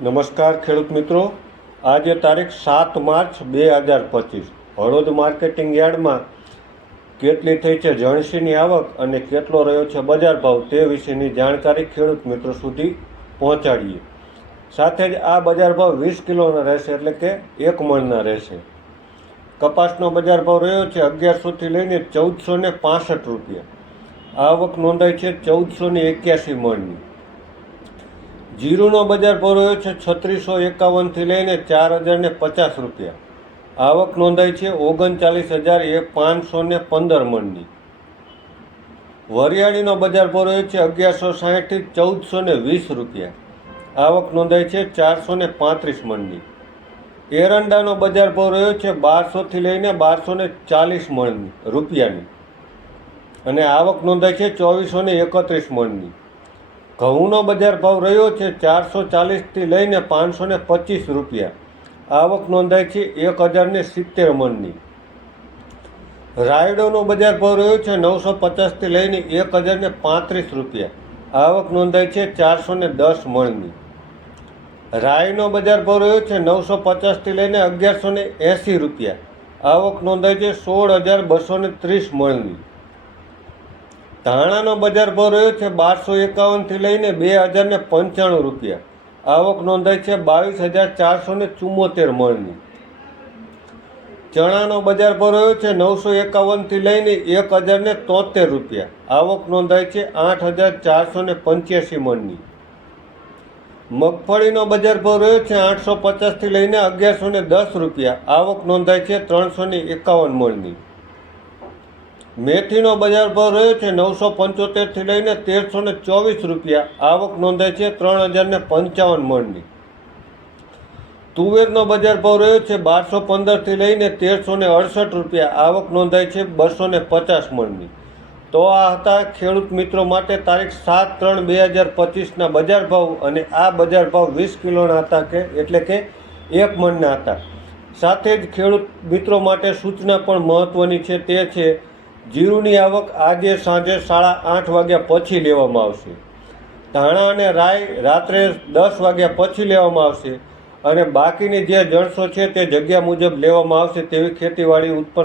નમસ્કાર ખેડૂત મિત્રો, આજે તારીખ 7 માર્ચ 2025 હળવદ માર્કેટિંગ યાર્ડમાં કેટલી થઈ છે જણસીની આવક અને કેટલો રહ્યો છે બજાર ભાવ તે વિશેની જાણકારી ખેડૂત મિત્રો સુધી પહોંચાડીએ. સાથે જ આ બજાર ભાવ 20 કિલોના રહેશે, એટલે કે 1 મણના રહેશે. કપાસનો બજાર ભાવ રહ્યો છે 1100થી લઈને 1465 રૂપિયા. આવક નોંધાઈ છે 1481 મણની. જીરુનો બજાર ભાવ રહ્યો છે 3651થી લઈને 4050 રૂપિયા. આવક નોંધાઈ છે 39,515 મણની. વરિયાળીનો બજાર ભાવ રહ્યો છે 1160થી 1420 રૂપિયા. આવક નોંધાઈ છે 435 મણની. એરંડાનો બજાર ભાવ રહ્યો છે 1200થી લઈને 1240 રૂપિયાની અને આવક નોંધાઈ છે 2431 મણની. ઘઉંનો બજાર ભાવ રહ્યો છે 440થી લઈને 525 રૂપિયા. આવક નોંધાઈ છે 1070 મણની. રાયડોનો બજાર ભાવ રહ્યો છે 950થી લઈને 1035 રૂપિયા. આવક નોંધાઈ છે 410 મણની. રાઈનો બજાર ભાવ રહ્યો છે 950થી લઈને 1180 રૂપિયા. આવક નોંધાઈ છે 16,230 મણની. ધાણાનો બજાર ભાવ રહ્યો છે 1251થી લઈને 2095 રૂપિયા. આવક નોંધાઈ છે 22,474 મણની. ચણાનો બજાર ભાવ રહ્યો છે 951થી લઈને 1073 રૂપિયા. આવક નોંધાઈ છે 8,485 મણની. મગફળીનો બજાર ભાવ રહ્યો છે 850થી લઈને 1110 રૂપિયા. આવક નોંધાઈ છે 351 મણની. મેથીનો બજાર ભાવ રહ્યો છે 975થી લઈને 1324 રૂપિયા. આવક નોંધાઈ છે 3055 મણની. તુવેરનો બજાર ભાવ રહ્યો છે 1215થી લઈને 1368 રૂપિયા. આવક નોંધાઈ છે 250 મણની. તો આ હતા ખેડૂત મિત્રો માટે તારીખ 7/3/2025ના બજાર ભાવ, અને આ બજાર ભાવ 20 કિલોના હતા, એટલે કે 1 મણના હતા. સાથે જ ખેડૂત મિત્રો માટે સૂચના પણ મહત્વની છે, તે છે જીરુની આવક આજે સાંજે 8:30 વાગ્યા પછી લેવામાં આવશે. ધાણા અને રાઈ રાત્રે 10 વાગ્યા પછી લેવામાં આવશે અને બાકીની જે જણસો છે તે જગ્યા મુજબ લેવામાં આવશે. તેવી ખેતીવાડી ઉત્પન્ન